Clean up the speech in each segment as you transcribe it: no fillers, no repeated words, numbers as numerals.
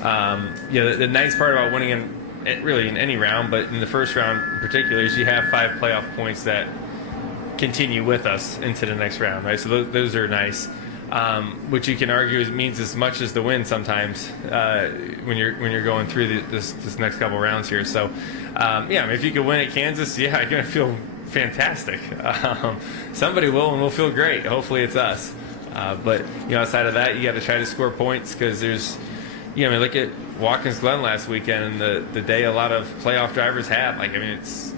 The nice part about winning in any round, but in the first round in particular, is you have 5 playoff points that continue with us into the next round, right? So those are nice, which you can argue means as much as the win sometimes when you're going through this next couple rounds here. So, if you could win at Kansas, you're going to feel fantastic. Somebody will, and we'll feel great. Hopefully it's us. But outside of that, you got to try to score points because there's, look at Watkins Glen last weekend and the day a lot of playoff drivers had.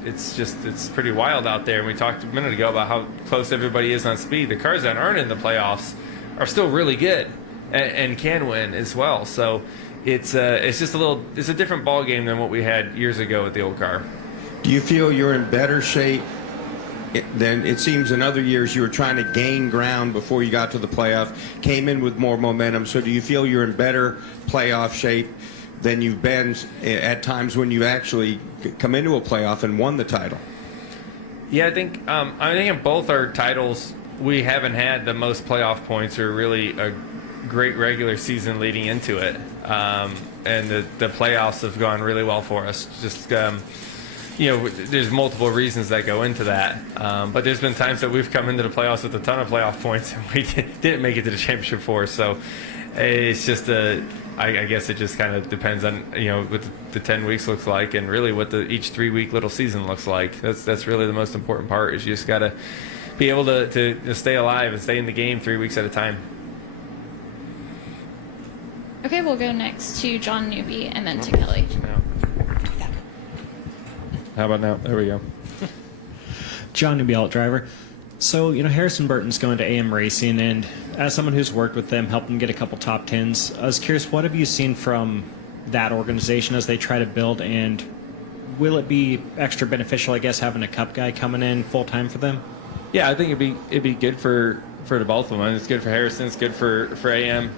It's pretty wild out there. And we talked a minute ago about how close everybody is on speed. The cars that aren't in the playoffs are still really good and can win as well. So it's just it's a different ball game than what we had years ago with the old car. Do you feel you're in better shape than it seems in other years? You were trying to gain ground before you got to the playoff, came in with more momentum. So do you feel you're in better playoff shape than you've been at times when you actually come into a playoff and won the title? Yeah, I think in both our titles, we haven't had the most playoff points or really a great regular season leading into it. And the playoffs have gone really well for us. Just there's multiple reasons that go into that. But there's been times that we've come into the playoffs with a ton of playoff points and we didn't make it to the championship for. So it's just I guess it just kind of depends on, what the 10 weeks looks like and really what each 3-week little season looks like. That's really the most important part is you just got to be able to stay alive and stay in the game 3 weeks at a time. Okay, we'll go next to John Newby and then to Kelly. How about now? There we go. John Newby, alt driver. So, Harrison Burton's going to AM Racing, and as someone who's worked with them, helped them get a couple top 10s, I was curious, what have you seen from that organization as they try to build, and will it be extra beneficial, I guess, having a Cup guy coming in full-time for them? Yeah, I think it'd be good for the both of them. It's good for Harrison. It's good for AM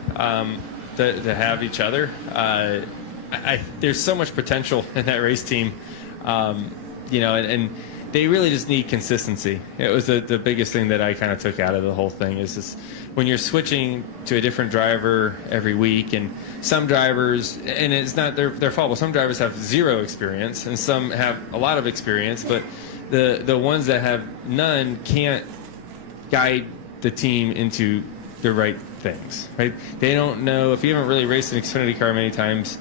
to have each other. There's so much potential in that race team, and they really just need consistency. It was the biggest thing that I kind of took out of the whole thing is this, when you're switching to a different driver every week, and some drivers, and it's not their fault, but some drivers have zero experience and some have a lot of experience, but the ones that have none can't guide the team into the right things, right? They don't know, if you haven't really raced an Xfinity car many times,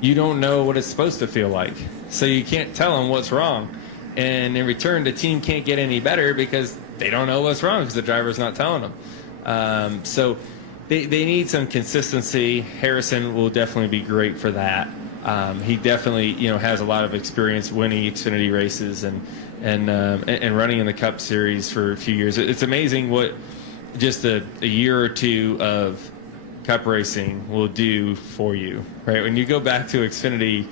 you don't know what it's supposed to feel like. So you can't tell them what's wrong. And in return, the team can't get any better because they don't know what's wrong because the driver's not telling them. So they need some consistency. Harrison will definitely be great for that. He definitely has a lot of experience winning Xfinity races and running in the Cup Series for a few years. It's amazing what just a year or two of Cup racing will do for you, right? When you go back to Xfinity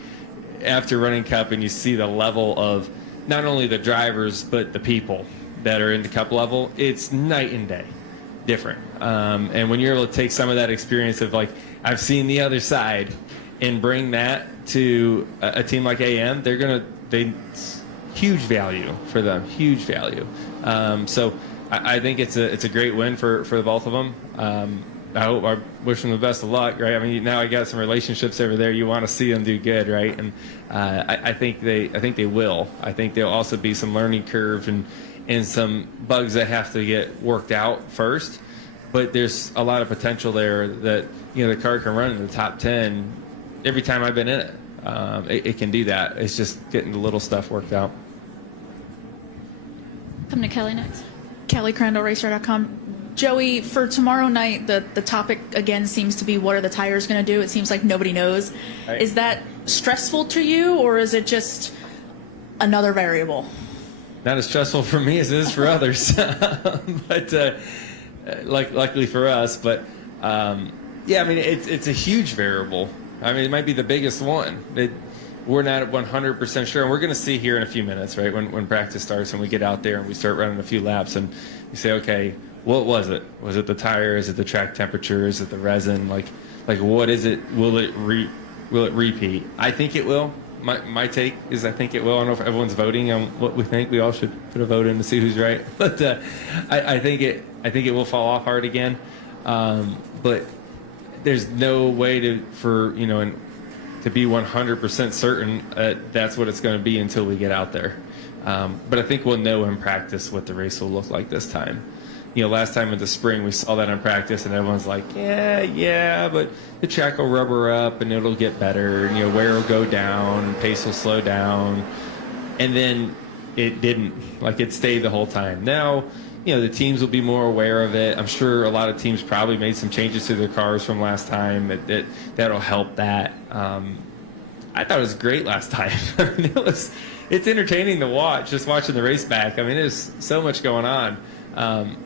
after running Cup and you see the level of not only the drivers but the people that are in the Cup level, it's night and day different. And when you're able to take some of that experience of I've seen the other side and bring that to a team like AM, it's huge value for them, huge value. So I think it's a great win for the both of them. I wish them the best of luck, right? I mean, now I got some relationships over there. You want to see them do good, right? And I think they will. I think there'll also be some learning curve and some bugs that have to get worked out first. But there's a lot of potential there that the car can run in the top 10 every time I've been in it. It can do that. It's just getting the little stuff worked out. Come to Kelly next. Kelly Crandall, Racer.com. Joey, for tomorrow night, the topic again seems to be what are the tires going to do? It seems like nobody knows. Right. Is that stressful to you, or is it just another variable? Not as stressful for me as it is for others, but luckily for us. But yeah, I mean, it's a huge variable. I mean, it might be the biggest one. We're not 100% sure, and we're going to see here in a few minutes, right? When practice starts and we get out there and we start running a few laps, and you say, okay, what was it? Was it the tire? Is it the track temperature? Is it the resin? Like what is it? Will it repeat? I think it will. My take is I think it will. I don't know if everyone's voting on what we think. We all should put a vote in to see who's right. But I think it will fall off hard again. But there's no way to be 100% certain that's what it's going to be until we get out there. But I think we'll know in practice what the race will look like this time. Last time in the spring we saw that in practice, and everyone's like, yeah, but the track will rubber up and it'll get better. And, wear will go down, pace will slow down, and then it didn't. Like, it stayed the whole time. Now, the teams will be more aware of it. I'm sure a lot of teams probably made some changes to their cars from last time. That'll help that. I thought it was great last time. It's entertaining to watch, just watching the race back. I mean, there's so much going on.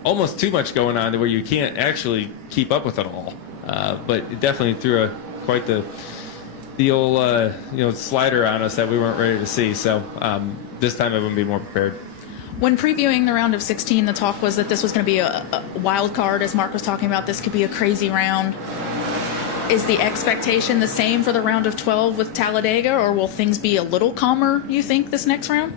Almost too much going on to where you can't actually keep up with it all. But it definitely threw quite the old slider on us that we weren't ready to see. So this time I wouldn't be more prepared. When previewing the round of 16, the talk was that this was going to be a wild card, as Mark was talking about. This could be a crazy round. Is the expectation the same for the round of 12 with Talladega, or will things be a little calmer, you think, this next round?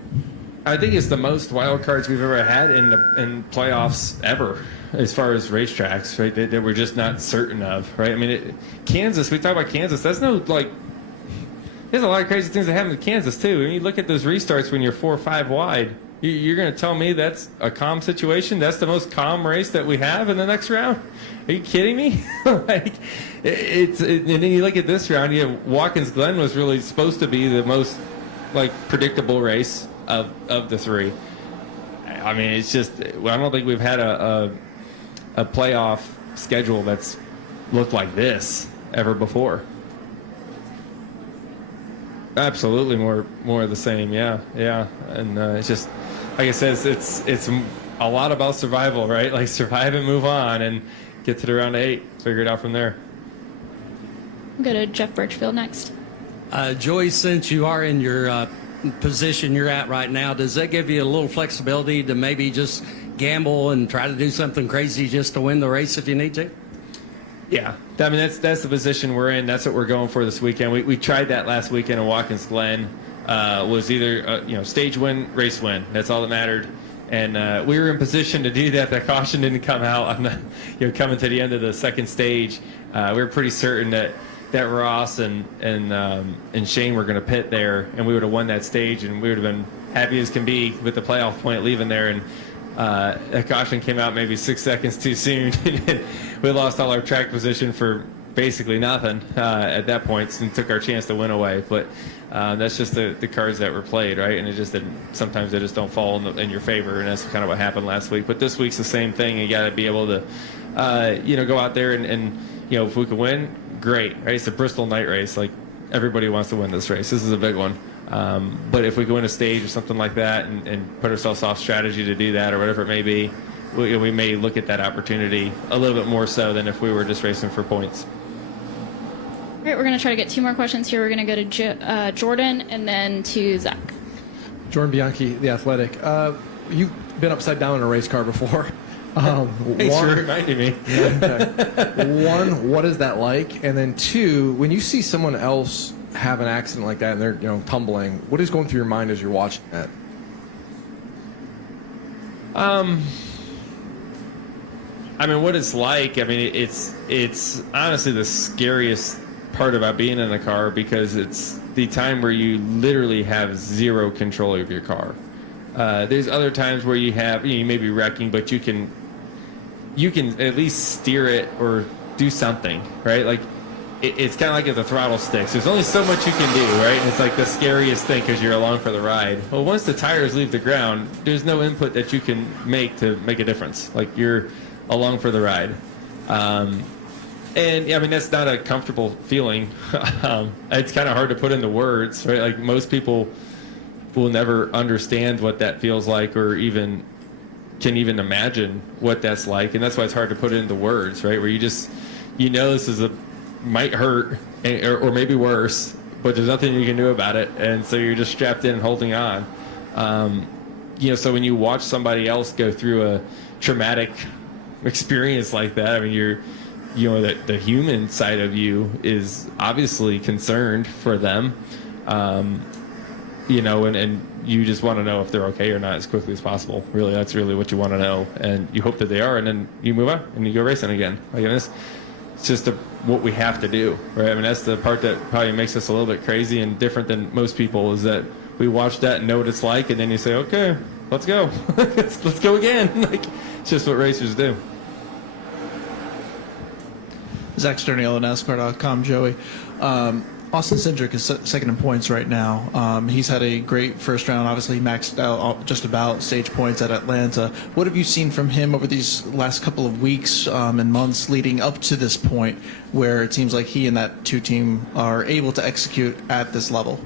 I think it's the most wild cards we've ever had in playoffs ever, as far as racetracks, right? That we're just not certain of, right? I mean, Kansas. We talk about Kansas. That's no there's a lot of crazy things that happen in Kansas too. When you look at those restarts when you're 4 or 5 wide, you're going to tell me that's a calm situation? That's the most calm race that we have in the next round? Are you kidding me? And then you look at this round. Watkins Glen was really supposed to be the most predictable race of the three. I mean, it's just, I don't think we've had a playoff schedule that's looked like this ever before. Absolutely, more of the same. Yeah, and it's just, like I said, it's a lot about survival, right? Like, survive and move on and get to the round of 8, figure it out from there. We'll go to Jeff Birchfield next. Joey, since you are in your position you're at right now, does that give you a little flexibility to maybe just gamble and try to do something crazy just to win the race if you need to? Yeah, I mean, that's the position we're in. That's what we're going for this weekend. We tried that last weekend in Watkins Glen. Was either stage win, race win. That's all that mattered. And we were in position to do that. That caution didn't come out. Coming to the end of the second stage, we were pretty certain that Ross and Shane were going to pit there, and we would have won that stage, and we would have been happy as can be with the playoff point leaving there. And that caution came out maybe 6 seconds too soon. We lost all our track position for basically nothing at that point, and took our chance to win away. But that's just the cards that were played, right? And it just didn't. Sometimes they just don't fall in your favor, and that's kind of what happened last week. But this week's the same thing. You got to be able to, go out there and if we can win, great, right? It's a Bristol night race. Like, everybody wants to win this race. This is a big one. But if we go in a stage or something like that and put ourselves off strategy to do that or whatever it may be, we may look at that opportunity a little bit more so than if we were just racing for points. All right, we're going to try to get 2 more questions here. We're going to go to Jordan and then to Zach. Jordan Bianchi, The Athletic. You've been upside down in a race car before. Thanks for reminding me. One, what is that like? And then 2, when you see someone else have an accident like that and they're tumbling, what is going through your mind as you're watching that? I mean, what it's like, I mean, it's honestly the scariest part about being in a car, because it's the time where you literally have zero control of your car. There's other times where you may be wrecking, but you can at least steer it or do something, right? Like, it's kind of like if the throttle sticks. There's only so much you can do, right? And it's like the scariest thing because you're along for the ride. Well, once the tires leave the ground, there's no input that you can make to make a difference. Like, you're along for the ride. And I mean, that's not a comfortable feeling. It's kind of hard to put into words, right? Like, most people will never understand what that feels like, or can even imagine what that's like. And that's why it's hard to put it into words, right? Where this might hurt, or maybe worse, but there's nothing you can do about it, and so you're just strapped in, holding on. So when you watch somebody else go through a traumatic experience like that, I mean, the human side of you is obviously concerned for them, and you just want to know if they're okay or not as quickly as possible. Really, that's really what you want to know, and you hope that they are, and then you move on and you go racing again. Like, it's just what we have to do, right? I mean, that's the part that probably makes us a little bit crazy and different than most people, is that we watch that and know what it's like, and then you say, okay, let's go. let's go again. Like, it's just what racers do. Zach Sterniel at NASCAR.com, Joey. Austin Cindric is second in points right now. He's had a great first round. Obviously, he maxed out just about stage points at Atlanta. What have you seen from him over these last couple of weeks and months leading up to this point where it seems like he and that two team are able to execute at this level?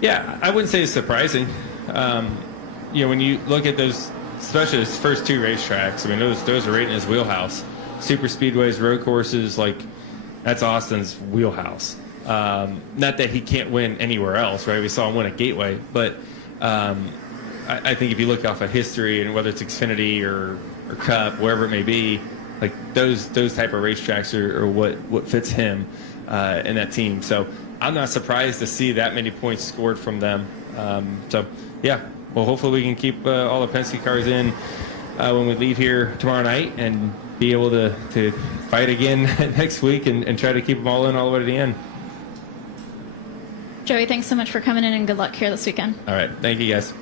Yeah, I wouldn't say it's surprising. When you look at those, especially his first two racetracks, I mean, those are right in his wheelhouse. Super speedways, road courses, like, that's Austin's wheelhouse. Not that he can't win anywhere else, right? We saw him win at Gateway, but I think if you look off of history, and whether it's Xfinity or Cup, wherever it may be, like those type of racetracks are what fits him and that team. So I'm not surprised to see that many points scored from them. Well, hopefully we can keep all the Penske cars in when we leave here tomorrow night and be able to fight again next week and try to keep them all in all the way to the end. Joey, thanks so much for coming in, and good luck here this weekend. All right. Thank you, guys.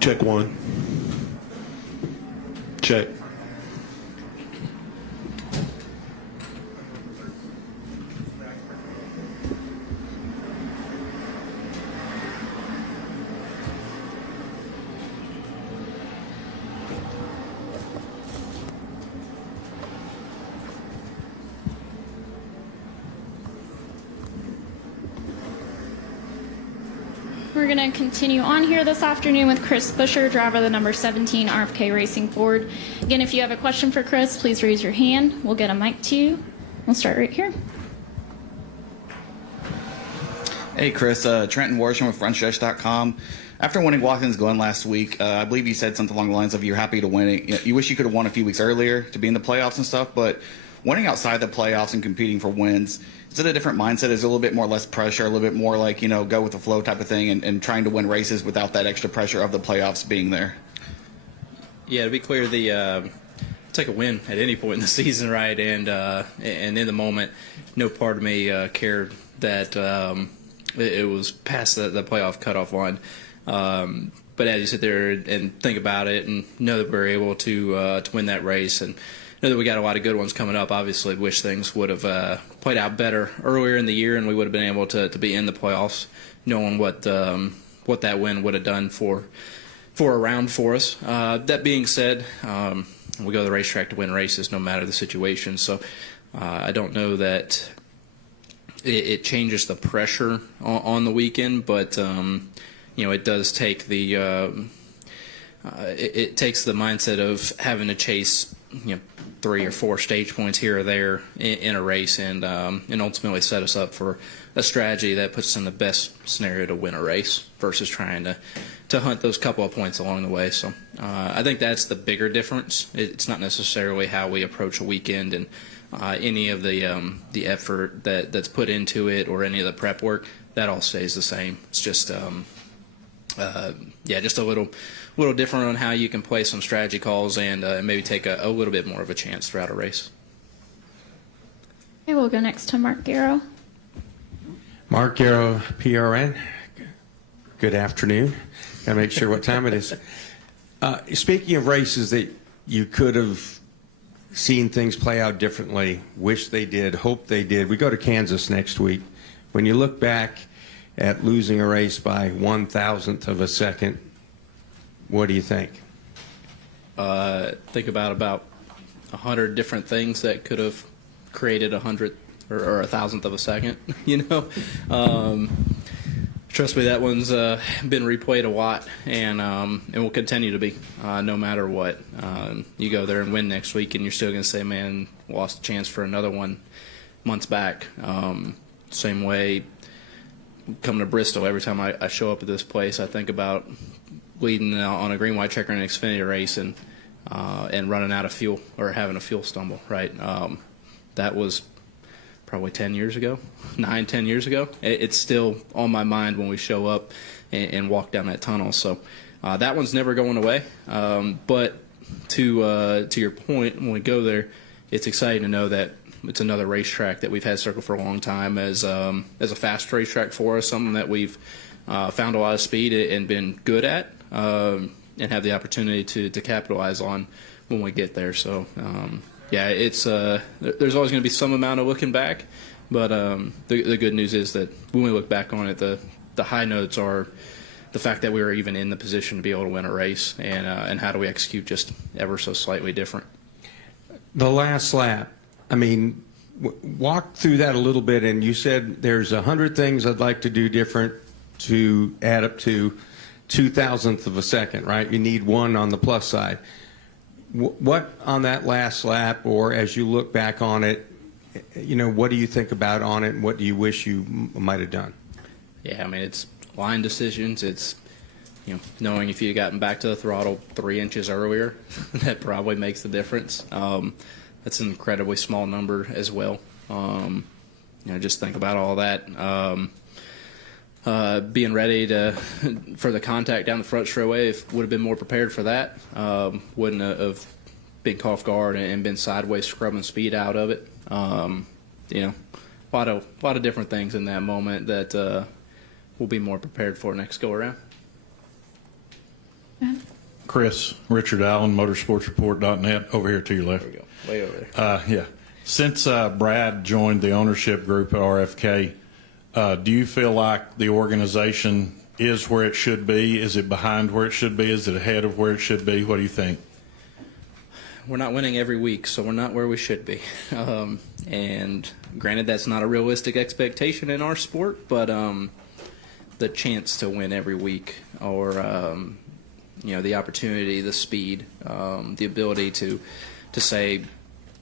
Check one. Check. We're going to continue on here this afternoon with Chris Buescher, driver of the number 17 RFK Racing Ford. Again, if you have a question for Chris, please raise your hand. We'll get a mic to you. We'll start right here. Hey, Chris. Trenton Worsham with FrontStretch.com. After winning Watkins Glen last week, I believe you said something along the lines of you're happy to win it. You wish you could have won a few weeks earlier to be in the playoffs and stuff, but winning outside the playoffs and competing for wins, is it a different mindset? Is it a little bit more less pressure, a little bit more like, go with the flow type of thing and trying to win races without that extra pressure of the playoffs being there? Yeah, to be clear, take a win at any point in the season, right? And in the moment, no part of me cared that it was past the playoff cutoff line. But as you sit there and think about it and know that we're able to win that race and know that we got a lot of good ones coming up, obviously wish things would have played out better earlier in the year and we would have been able to be in the playoffs, knowing what that win would have done for a round for us. That being said, we go to the racetrack to win races no matter the situation. So I don't know that it changes the pressure on the weekend, but it does take it takes the mindset of having to chase 3 or 4 stage points here or there in a race, and ultimately set us up for a strategy that puts us in the best scenario to win a race versus trying to hunt those couple of points along the way. So I think that's the bigger difference. It's not necessarily how we approach a weekend and any of the effort that's put into it or any of the prep work. That all stays the same. It's just just a little different on how you can play some strategy calls and maybe take a little bit more of a chance throughout a race. Okay, we'll go next to Mark Garrow. Mark Garrow, PRN. Good afternoon. Gotta make sure what time it is. Speaking of races that you could have seen things play out differently, wish they did, hope they did. We go to Kansas next week. When you look back at losing a race by 1,000th of a second, what do you think? Think about 100 different things that could have created 100th or 1,000th of a second. Trust me, that one's been replayed a lot, and will continue to be, no matter what. You go there and win next week, and you're still going to say, "Man, lost a chance for another one months back." Same way, coming to Bristol, every time I show up at this place, I think about leading on a green white checker in an Xfinity race and running out of fuel or having a fuel stumble. Right, that was probably 10 years ago, 10 years ago. It's still on my mind when we show up and walk down that tunnel. So that one's never going away. But to your point, when we go there, it's exciting to know that it's another racetrack that we've had circled for a long time as a fast racetrack for us, something that we've found a lot of speed and been good at, and have the opportunity to capitalize on when we get there. So it's there's always going to be some amount of looking back, but the good news is that when we look back on it, the high notes are the fact that we were even in the position to be able to win a race, and how do we execute just ever so slightly different. The last lap, I mean, walk through that a little bit, and you said there's 100 things I'd like to do different to add up to 2,000th of a second, right? You need one on the plus side. What on that last lap, or as you look back on it, what do you think about on it, and what do you wish you might have done? Yeah, I mean, it's line decisions. It's knowing if you had gotten back to the throttle 3 inches earlier, that probably makes the difference. That's an incredibly small number as well. Just think about all that. Being ready for the contact down the front straightaway, would have been more prepared for that. Wouldn't have been caught off guard and been sideways scrubbing speed out of it. A lot of different things in that moment that we'll be more prepared for next go around. Chris, Richard Allen, motorsportsreport.net, over here to your left. There we go, way over there. Yeah. Since Brad joined the ownership group at RFK, do you feel like the organization is where it should be? Is it behind where it should be? Is it ahead of where it should be? What do you think? We're not winning every week, so we're not where we should be. And granted, that's not a realistic expectation in our sport, but the chance to win every week, or the opportunity, the speed, the ability to say,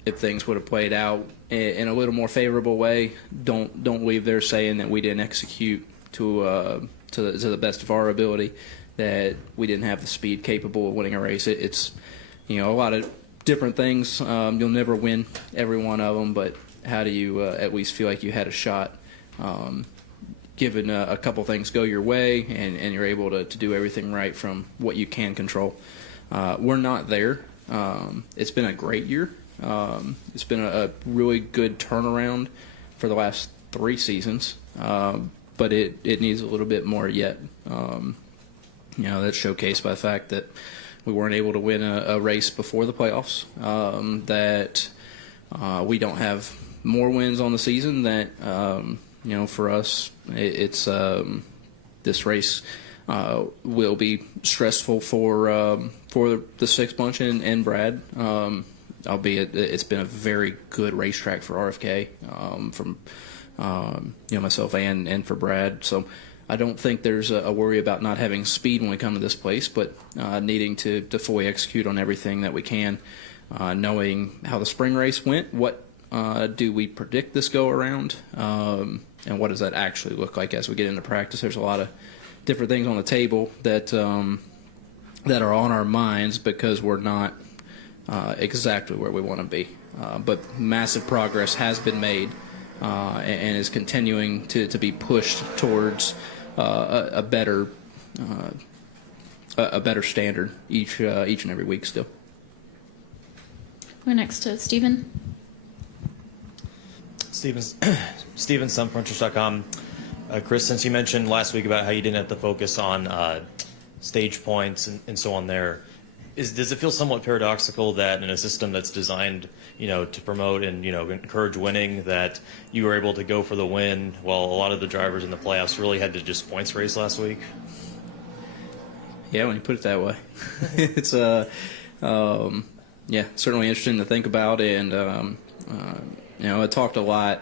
if things would have played out in a little more favorable way, don't leave there saying that we didn't execute to the best of our ability, that we didn't have the speed capable of winning a race. It's a lot of different things. You'll never win every one of them, but how do you at least feel like you had a shot, given a couple things go your way, and you're able to do everything right from what you can control. We're not there. It's been a great year. It's been a really good turnaround for the last 3 seasons, but it needs a little bit more yet. That's showcased by the fact that we weren't able to win a race before the playoffs, that we don't have more wins on the season, that for us it's this race will be stressful for the Six Bunch and Brad. Albeit it's been a very good racetrack for RFK, from myself and for Brad. So I don't think there's a worry about not having speed when we come to this place, but needing to fully execute on everything that we can, knowing how the spring race went, what do we predict this go around, and what does that actually look like as we get into practice? There's a lot of different things on the table that that are on our minds because we're not exactly where we want to be. But massive progress has been made and is continuing to be pushed towards a better standard each and every week still. We're next to Stephen. Steven, sunfronters.com. Chris, since you mentioned last week about how you didn't have to focus on stage points and so on there, does it feel somewhat paradoxical that in a system that's designed, to promote and, encourage winning, that you were able to go for the win while a lot of the drivers in the playoffs really had to just points race last week? Yeah, when you put it that way. It's certainly interesting to think about, and I talked a lot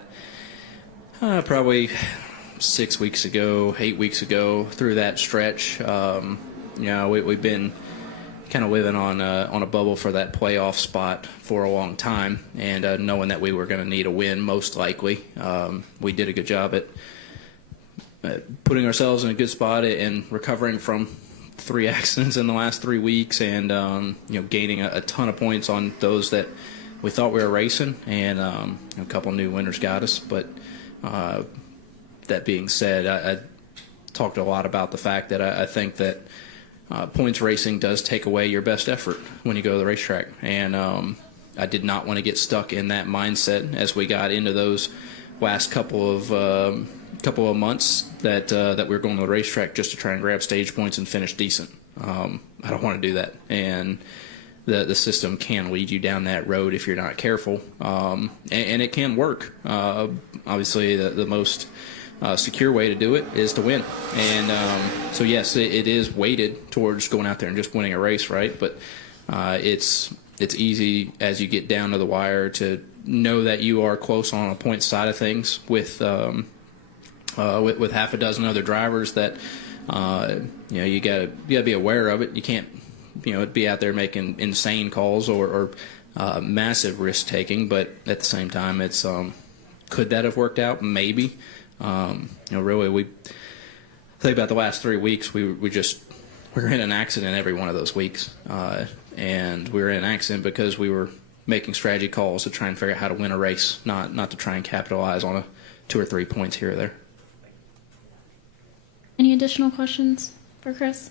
probably 6 weeks ago, 8 weeks ago through that stretch. We've been kind of living on a bubble for that playoff spot for a long time, and knowing that we were going to need a win most likely. We did a good job at putting ourselves in a good spot and recovering from 3 accidents in the last 3 weeks, and gaining a ton of points on those that we thought we were racing, and a couple new winners got us. But that being said, I talked a lot about the fact that I think that points racing does take away your best effort when you go to the racetrack, and I did not want to get stuck in that mindset as we got into those last couple of months that we were going to the racetrack just to try and grab stage points and finish decent. I don't want to do that, and the system can lead you down that road if you're not careful, and it can work. Obviously, the most secure way to do it is to win, and so yes, it is weighted towards going out there and just winning a race, right? But it's easy as you get down to the wire to know that you are close on a point side of things with half a dozen other drivers that you gotta be aware of it. You can't be out there making insane calls or massive risk taking, but at the same time, it's could that have worked out? Maybe. Really, we think about the last 3 weeks. We were in an accident every one of those weeks, and we were in an accident because we were making strategy calls to try and figure out how to win a race, not to try and capitalize on 2 or 3 points here or there. Any additional questions for Chris?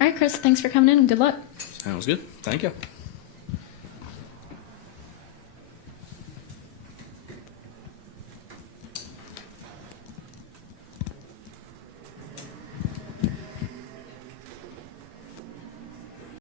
All right, Chris, thanks for coming in and good luck. Sounds good. Thank you.